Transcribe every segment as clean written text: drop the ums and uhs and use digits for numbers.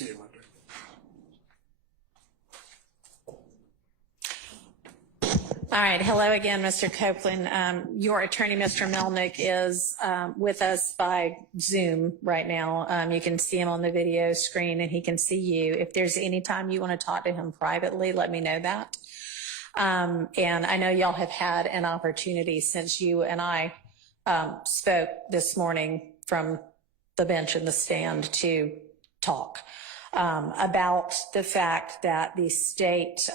see him up there. All right. Hello again, Mr. Copeland. Your attorney, Mr. Melnick, is with us by Zoom right now. You can see him on the video screen and he can see you. If there's any time you want to talk to him privately, let me know that. And I know y'all have had an opportunity since you and I spoke this morning from the bench in the stand to talk about the fact that the state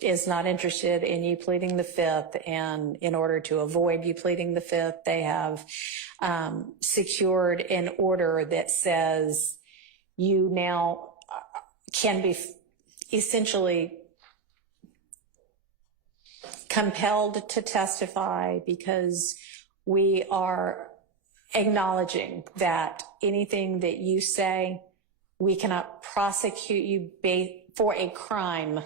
is not interested in you pleading the fifth, and in order to avoid you pleading the fifth, they have secured an order that says you now can be essentially compelled to testify, because we are acknowledging that anything that you say, we cannot prosecute you for a crime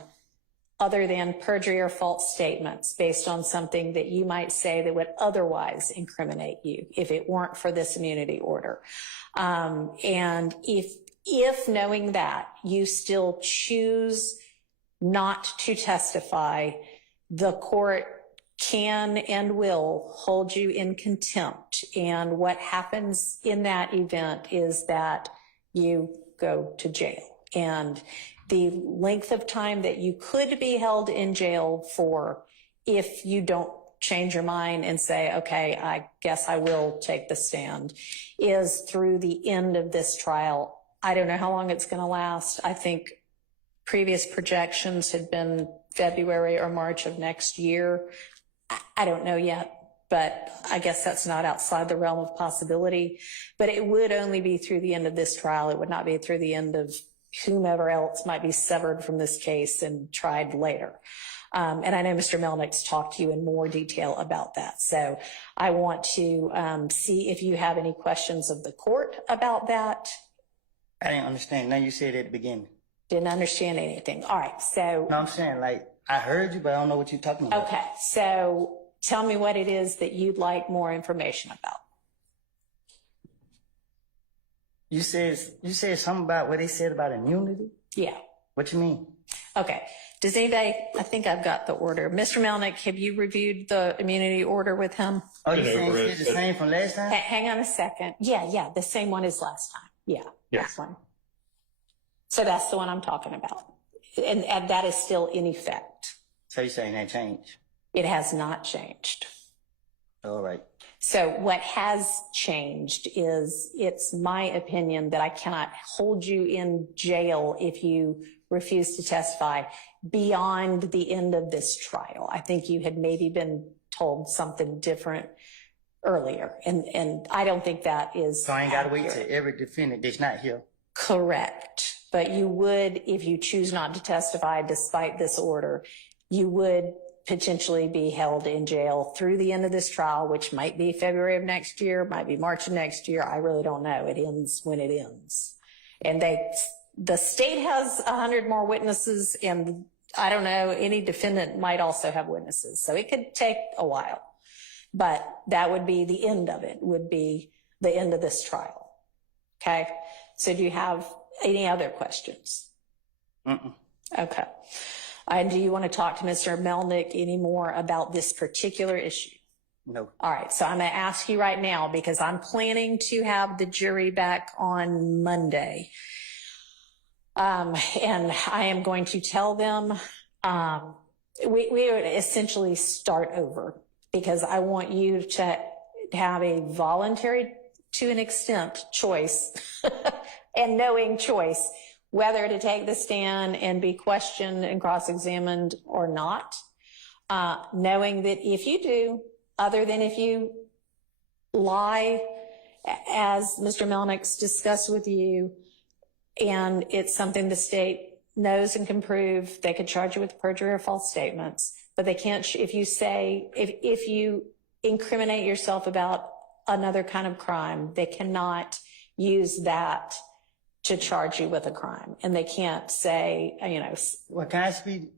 other than perjury or false statements based on something that you might say that would otherwise incriminate you if it weren't for this immunity order. And if knowing that you still choose not to testify, the court can and will hold you in contempt. And what happens in that event is that you go to jail. And the length of time that you could be held in jail for, if you don't change your mind and say, okay, I guess I will take the stand, is through the end of this trial. I don't know how long it's going to last. I think previous projections had been February or March of next year. I don't know yet, but I guess that's not outside the realm of possibility. But it would only be through the end of this trial. It would not be through the end of whomever else might be severed from this case and tried later. And I know Mr. Melnick's talked to you in more detail about that. So I want to see if you have any questions of the court about that. I didn't understand. Now you said at the beginning. Didn't understand anything. All right. So. No, I'm saying, like, I heard you, but I don't know what you're talking about. Okay. So tell me what it is that you'd like more information about. You said something about what they said about immunity? Yeah. What you mean? Okay. Does anybody, I think I've got the order. Mr. Melnick, have you reviewed the immunity order with him? Oh, you saying the same from last time? Hang on a second. Yeah. The same one as last time. Yeah. That one. So that's the one I'm talking about. And that is still in effect. So you're saying that changed? It has not changed. All right. So what has changed is, it's my opinion that I cannot hold you in jail if you refuse to testify beyond the end of this trial. I think you had maybe been told something different earlier, and I don't think that is So I ain't got to wait till every defendant that's not here. Correct. But you would, if you choose not to testify despite this order, you would potentially be held in jail through the end of this trial, which might be February of next year, might be March of next year. I really don't know. It ends when it ends. And the state has 100 more witnesses, and I don't know, any defendant might also have witnesses. So it could take a while, but that would be the end of it, would be the end of this trial. Okay. So do you have any other questions? Okay. And do you want to talk to Mr. Melnick any more about this particular issue? No. All right. So I'm going to ask you right now, because I'm planning to have the jury back on Monday. And I am going to tell them, we would essentially start over, because I want you to have a voluntary, to an extent, choice and knowing choice whether to take the stand and be questioned and cross-examined or not, knowing that if you do, other than if you lie, as Mr. Melnick's discussed with you, and it's something the state knows and can prove, they could charge you with perjury or false statements, but they can't, if you incriminate yourself about another kind of crime, they cannot use that to charge you with a crime. And they can't say, Well, can I speak?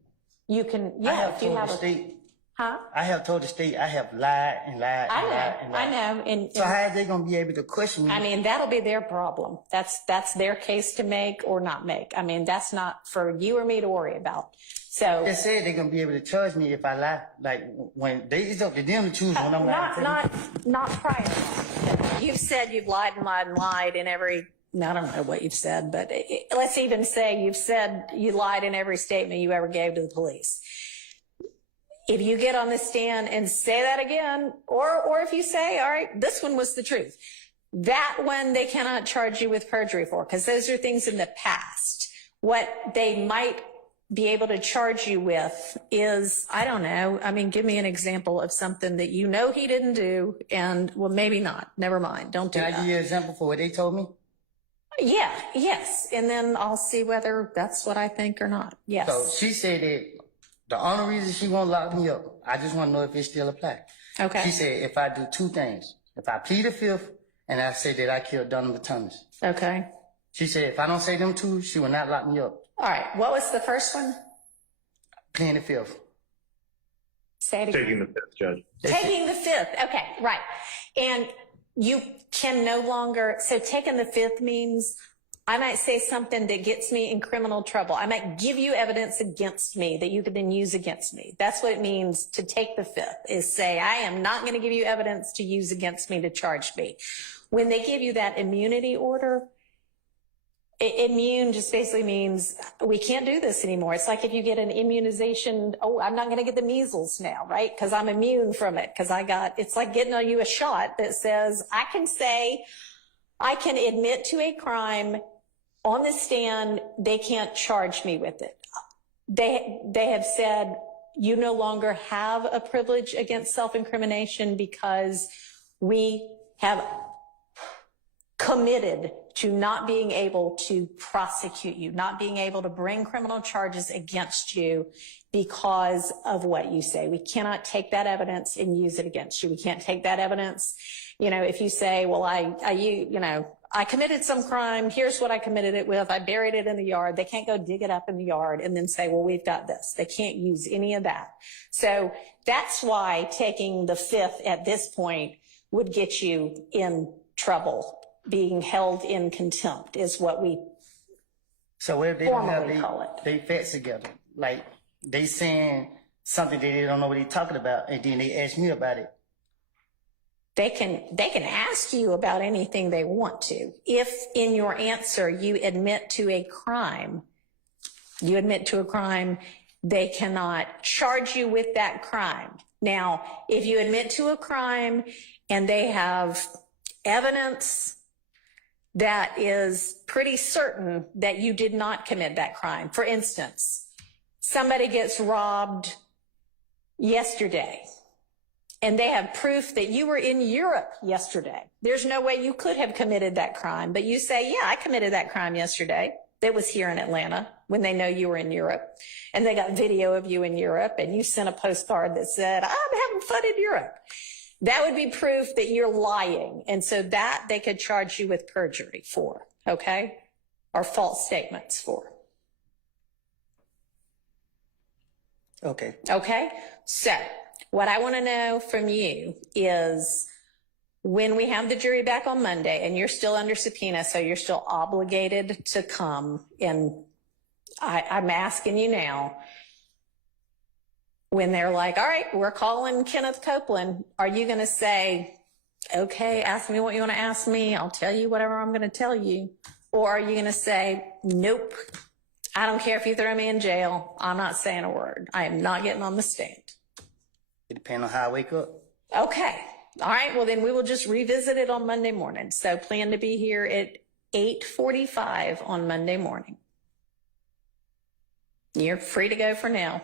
You can, I yeah, have if you told have the state Huh? I have told the state I have lied and lied and lied and lied. I know. And So how are they going to be able to question me? I mean, that'll be their problem. That's their case to make or not make. I mean, that's not for you or me to worry about. So They said they're going to be able to charge me if I lie. Like, when it's up to them to choose when I'm lying. not prior. You've said you've lied and lied and lied in every, I don't know what you've said, but let's even say you've said you lied in every statement you ever gave to the police. If you get on the stand and say that again, or if you say, all right, this one was the truth, that one they cannot charge you with perjury for, because those are things in the past. What they might be able to charge you with is, I don't know, I mean, give me an example of something that you know he didn't do, and well, maybe not. Never mind. Don't do that. Can I give you an example for what they told me? Yeah, yes. And then I'll see whether that's what I think or not. Yes. So she said that the only reason she won't lock me up, I just want to know if it still applies. Okay. She said if I do two things, if I plead the fifth and I say that I killed Donovan Thomas. Okay. She said if I don't say them two, she will not lock me up. All right. What was the first one? Pleading the fifth. Say it again. Taking the fifth, Judge. Taking the fifth. Okay, right. And you can no longer, so taking the fifth means I might say something that gets me in criminal trouble. I might give you evidence against me that you could then use against me. That's what it means to take the fifth, is say, I am not going to give you evidence to use against me to charge me. When they give you that immunity order, immune just basically means we can't do this anymore. It's like if you get an immunization, oh, I'm not going to get the measles now, right? Because I'm immune from it. Because it's like getting you a shot that says, I can admit to a crime on the stand, they can't charge me with it. They have said you no longer have a privilege against self-incrimination because we have committed to not being able to prosecute you, not being able to bring criminal charges against you because of what you say. We cannot take that evidence and use it against you. We can't take that evidence. You know, if you say, well, I committed some crime. Here's what I committed it with. I buried it in the yard. They can't go dig it up in the yard and then say, well, we've got this. They can't use any of that. So that's why taking the fifth at this point would get you in trouble. Being held in contempt is what we So what if they don't have formally call it. they facts together? Like they saying something that they don't know what they're talking about, and then they ask me about it. They can ask you about anything they want to. If in your answer you admit to a crime, they cannot charge you with that crime. Now, if you admit to a crime and they have evidence that is pretty certain that you did not commit that crime. For instance, somebody gets robbed yesterday and they have proof that you were in Europe yesterday. There's no way you could have committed that crime, but you say, yeah, I committed that crime yesterday. That was here in Atlanta when they know you were in Europe. And they got video of you in Europe and you sent a postcard that said, I'm having fun in Europe. That would be proof that you're lying. And so that they could charge you with perjury for, okay? Or false statements for. Okay. Okay? So what I want to know from you is when we have the jury back on Monday and you're still under subpoena, so you're still obligated to come, and I'm asking you now, when they're like, all right, we're calling Kenneth Copeland, are you going to say, okay, ask me what you want to ask me. I'll tell you whatever I'm going to tell you. Or are you going to say, nope, I don't care if you throw me in jail. I'm not saying a word. I am not getting on the stand. It depends on how I wake up. Okay. All right. Well, then we will just revisit it on Monday morning. So plan to be here at 8:45 on Monday morning. You're free to go for now.